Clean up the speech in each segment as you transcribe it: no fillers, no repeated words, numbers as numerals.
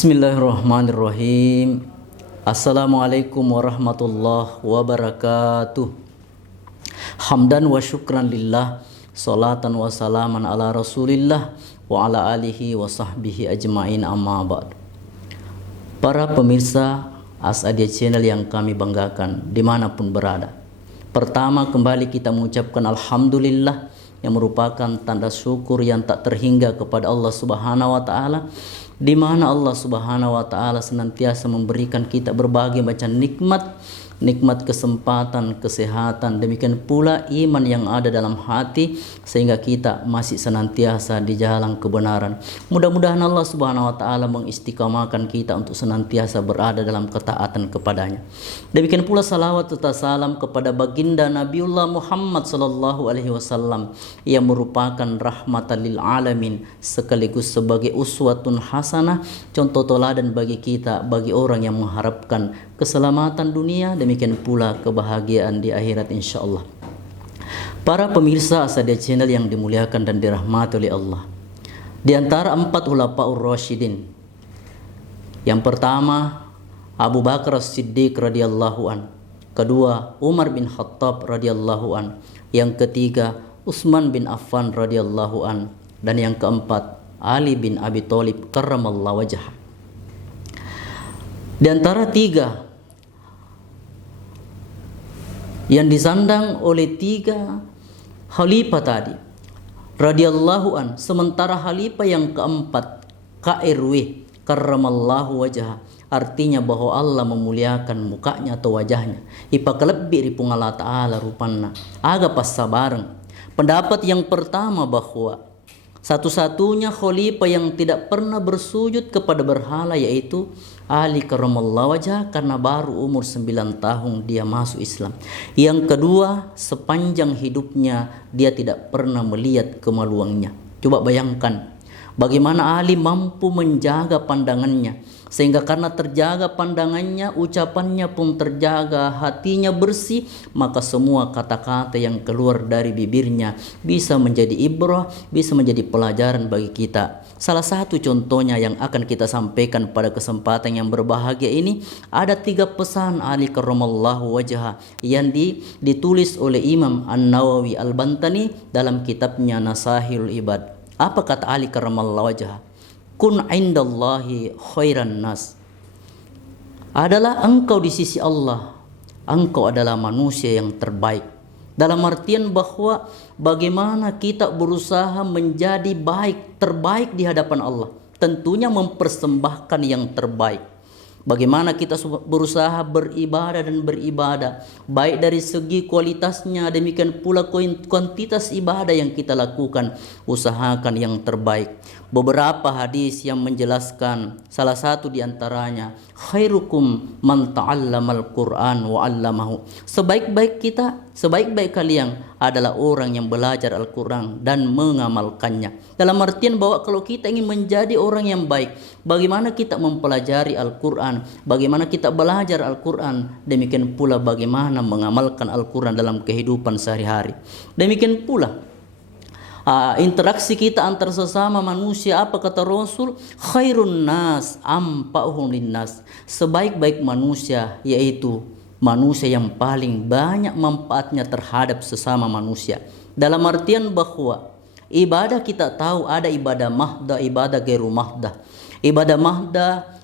Bismillahirrahmanirrahim. Assalamualaikum warahmatullahi wabarakatuh. Hamdan wa syukran lillah, salatan wa salaman ala rasulillah wa ala alihi wa sahbihi ajma'in, amma ba'd. Para pemirsa Asadia Channel yang kami banggakan dimanapun berada, pertama kembali kita mengucapkan Alhamdulillah, yang merupakan tanda syukur yang tak terhingga kepada Allah Subhanahu wa Ta'ala, di mana Allah Subhanahu wa Ta'ala senantiasa memberikan kita berbagai macam nikmat kesempatan, kesehatan, demikian pula iman yang ada dalam hati, sehingga kita masih senantiasa di jalan kebenaran. Mudah-mudahan Allah Subhanahu wa Ta'ala mengistiqamahkan kita untuk senantiasa berada dalam ketaatan kepadanya. Demikian pula salawat serta salam kepada baginda Nabiullah Muhammad sallallahu alaihi wasallam yang merupakan rahmatan lil alamin, sekaligus sebagai uswatun hasanah, contoh teladan bagi kita, bagi orang yang mengharapkan keselamatan dunia, demikian pula kebahagiaan di akhirat insyaallah. Para pemirsa Asadia Channel yang dimuliakan dan dirahmati oleh Allah, di antara 4 khulafaur rasyidin, yang pertama Abu Bakar As-Siddiq radhiyallahu an, kedua Umar bin Khattab radhiyallahu an, yang ketiga Utsman bin Affan radhiyallahu an, dan yang keempat Ali bin Abi Thalib karramallahu wajhah. Di antara 3 yang disandang oleh 3 khalifah tadi radhiyallahu an, sementara khalifah yang keempat KRW karramallahu wajhah, artinya bahwa Allah memuliakan mukanya atau wajahnya, ipakalebbi ripung Allah Ta'ala rupanna aga pas sabareng. Pendapat yang pertama bahwa satu-satunya khalifah yang tidak pernah bersujud kepada berhala yaitu Ali karramallahu wajhah, karena baru umur 9 tahun dia masuk Islam. Yang kedua, sepanjang hidupnya dia tidak pernah melihat kemaluannya. Coba bayangkan bagaimana Ali mampu menjaga pandangannya, sehingga karena terjaga pandangannya, ucapannya pun terjaga, hatinya bersih, maka semua kata-kata yang keluar dari bibirnya bisa menjadi ibrah, bisa menjadi pelajaran bagi kita. Salah satu contohnya yang akan kita sampaikan pada kesempatan yang berbahagia ini, ada 3 pesan Ali karramallahu wajhah yang ditulis oleh Imam An-Nawawi Al-Bantani dalam kitabnya Nasahil Ibad. Apa kata Ali karramallahu wajhah? Kun indallahi khairan nas. Adalah engkau di sisi Allah, engkau adalah manusia yang terbaik. Dalam artian bahwa bagaimana kita berusaha menjadi terbaik di hadapan Allah, tentunya mempersembahkan yang terbaik. Bagaimana kita berusaha beribadah dan beribadah, baik dari segi kualitasnya, demikian pula kuantitas ibadah yang kita lakukan, usahakan yang terbaik. Beberapa hadis yang menjelaskan, salah satu diantaranya, khairukum man ta'allamal Qur'an wa 'allamahu. Sebaik-baik kalian adalah orang yang belajar Al-Quran dan mengamalkannya. Dalam artian bahwa kalau kita ingin menjadi orang yang baik, bagaimana kita mempelajari Al-Quran, bagaimana kita belajar Al-Quran, demikian pula bagaimana mengamalkan Al-Quran dalam kehidupan sehari-hari. Demikian pula interaksi kita antar sesama manusia. Apa kata Rasul? Khairun nas ampa'uhum linnas. Sebaik-baik manusia yaitu manusia yang paling banyak manfaatnya terhadap sesama manusia. Dalam artian bahwa ibadah, kita tahu ada ibadah mahdah, ibadah gairu mahdah. Ibadah mahdah,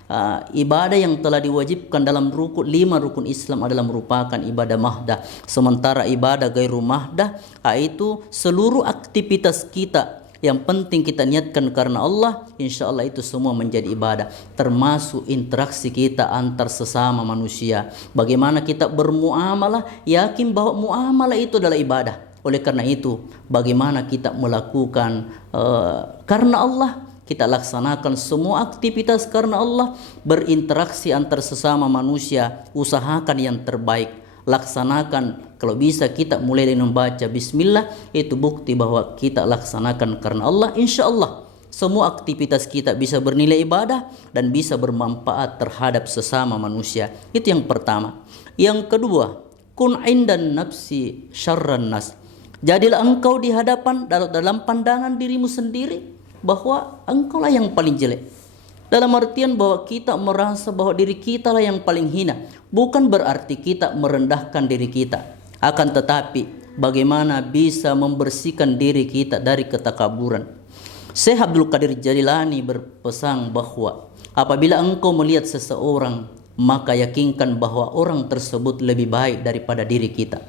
ibadah yang telah diwajibkan dalam 5 rukun Islam adalah merupakan ibadah mahdah. Sementara ibadah gairu mahdah, itu seluruh aktivitas kita yang penting kita niatkan karena Allah, insya Allah itu semua menjadi ibadah. Termasuk interaksi kita antar sesama manusia, bagaimana kita bermuamalah, yakin bahwa muamalah itu adalah ibadah. Oleh karena itu, bagaimana kita melakukan karena Allah, kita laksanakan semua aktivitas karena Allah, berinteraksi antar sesama manusia, usahakan yang terbaik, laksanakan. Kalau bisa kita mulai dengan membaca bismillah, itu bukti bahwa kita laksanakan karena Allah. Insya Allah semua aktivitas kita bisa bernilai ibadah dan bisa bermanfaat terhadap sesama manusia. Itu yang pertama. Yang kedua, kun indan nafsi syarran nas. Jadilah engkau di hadapan dalam pandangan dirimu sendiri bahwa engkaulah yang paling jelek. Dalam artian bahwa kita merasa bahwa diri kita lah yang paling hina. Bukan berarti kita merendahkan diri kita. Akan tetapi bagaimana bisa membersihkan diri kita dari ketakaburan. Syekh Abdul Qadir Jailani berpesan bahwa apabila engkau melihat seseorang, maka yakinkan bahwa orang tersebut lebih baik daripada diri kita.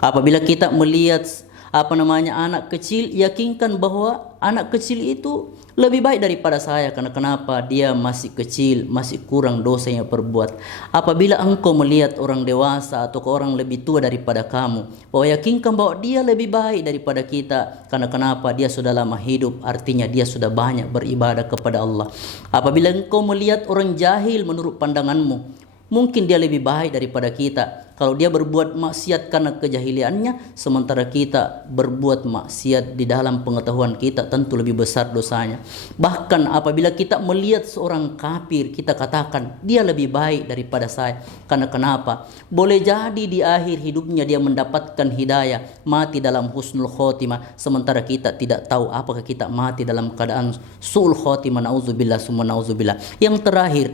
Apabila kita melihat anak kecil, yakinkan bahwa anak kecil itu lebih baik daripada saya. Karena kenapa? Dia masih kecil, masih kurang dosa yang perbuat. Apabila engkau melihat orang dewasa atau orang lebih tua daripada kamu, bahwa yakinkan bahwa dia lebih baik daripada kita. Karena kenapa? Dia sudah lama hidup, artinya dia sudah banyak beribadah kepada Allah. Apabila engkau melihat orang jahil menurut pandanganmu, mungkin dia lebih baik daripada kita. Kalau dia berbuat maksiat karena kejahiliannya, sementara kita berbuat maksiat di dalam pengetahuan kita, tentu lebih besar dosanya. Bahkan apabila kita melihat seorang kafir, kita katakan dia lebih baik daripada saya. Karena kenapa? Boleh jadi di akhir hidupnya dia mendapatkan hidayah, mati dalam husnul khotimah, sementara kita tidak tahu apakah kita mati dalam keadaan su'ul khotimah. Nauzubillah summa nauzubillah. Yang terakhir,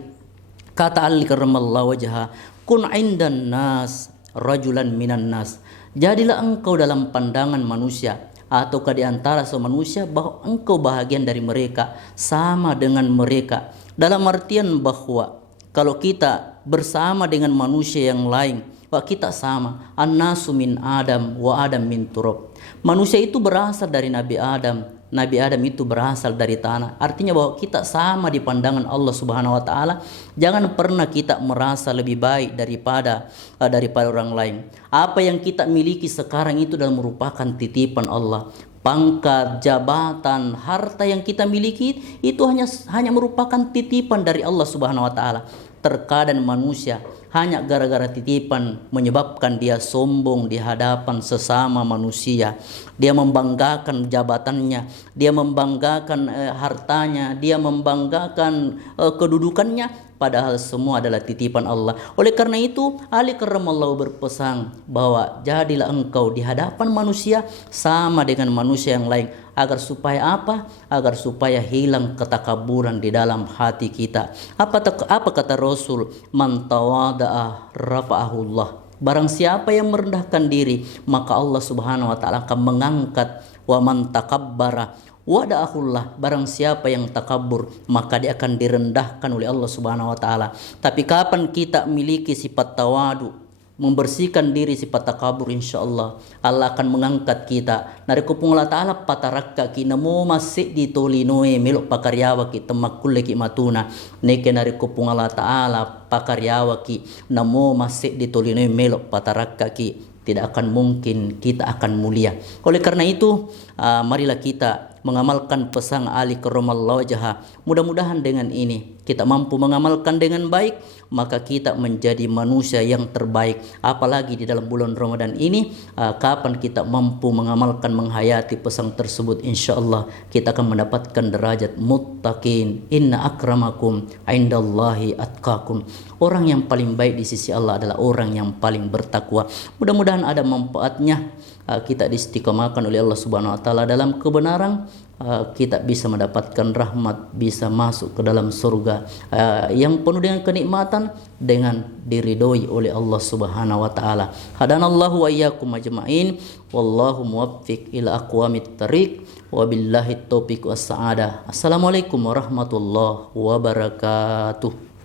kata Ali karramallahu wajha, kun indan nas rajulan minan nas. Jadilah engkau dalam pandangan manusia atau di antara manusia bahwa engkau bahagian dari mereka, sama dengan mereka. Dalam artian bahwa kalau kita bersama dengan manusia yang lain, bahwa kita sama. An-nasu min Adam wa Adam min turab. Manusia itu berasal dari Nabi Adam. Nabi Adam itu berasal dari tanah. Artinya bahwa kita sama di pandangan Allah Subhanahu wa taala. Jangan pernah kita merasa lebih baik daripada orang lain. Apa yang kita miliki sekarang itu adalah merupakan titipan Allah. Pangkat, jabatan, harta yang kita miliki itu hanya merupakan titipan dari Allah Subhanahu wa taala. Terkadang manusia hanya gara-gara titipan menyebabkan dia sombong di hadapan sesama manusia. Dia membanggakan jabatannya, dia membanggakan hartanya, dia membanggakan kedudukannya, padahal semua adalah titipan Allah. Oleh karena itu, Ali karramallahu berpesan bahwa jadilah engkau di hadapan manusia sama dengan manusia yang lain. Agar supaya apa? Agar supaya hilang ketakaburan di dalam hati kita. Apa kata Rasul? Man tawada'a rafa'ahullah. Barang siapa yang merendahkan diri, maka Allah Subhanahu wa taala akan mengangkat. Wa man takabbara wada'ahullah. Barang siapa yang takabur, maka dia akan direndahkan oleh Allah Subhanahu wa taala. Tapi kapan kita memiliki sifat tawadu, membersihkan diri sifat takabur, insyaallah Allah akan mengangkat kita. Nari kupung Allah Ta'ala patarakka ki namo masih ditolinoe melok pakaryawa ki temakulle ki matuna. Neke nari kupung Allah Ta'ala pakaryawa ki namo masih ditolinoe melok patarakka ki. Tidak akan mungkin kita akan mulia. Oleh karena itu, marilah kita mengamalkan pesan Ali karramallahu wajha. Mudah-mudahan dengan ini kita mampu mengamalkan dengan baik, maka kita menjadi manusia yang terbaik. Apalagi di dalam bulan Ramadan ini, kapan kita mampu mengamalkan, menghayati pesan tersebut, insyaallah kita akan mendapatkan derajat muttaqin. Inna akramakum indallahi atqakum. Orang yang paling baik di sisi Allah adalah orang yang paling bertakwa. Mudah-mudahan ada manfaatnya. Kita diistiqomahkan oleh Allah Subhanahu wa taala dalam kebenaran, kita bisa mendapatkan rahmat, bisa masuk ke dalam surga yang penuh dengan kenikmatan, dengan diridhoi oleh Allah Subhanahu wa taala. Hadanallahu wa iyyakum ajmain, wallahu muwaffiq ila aqwamit thariq, wabillahi taufiq was saadah. Assalamualaikum warahmatullahi wabarakatuh.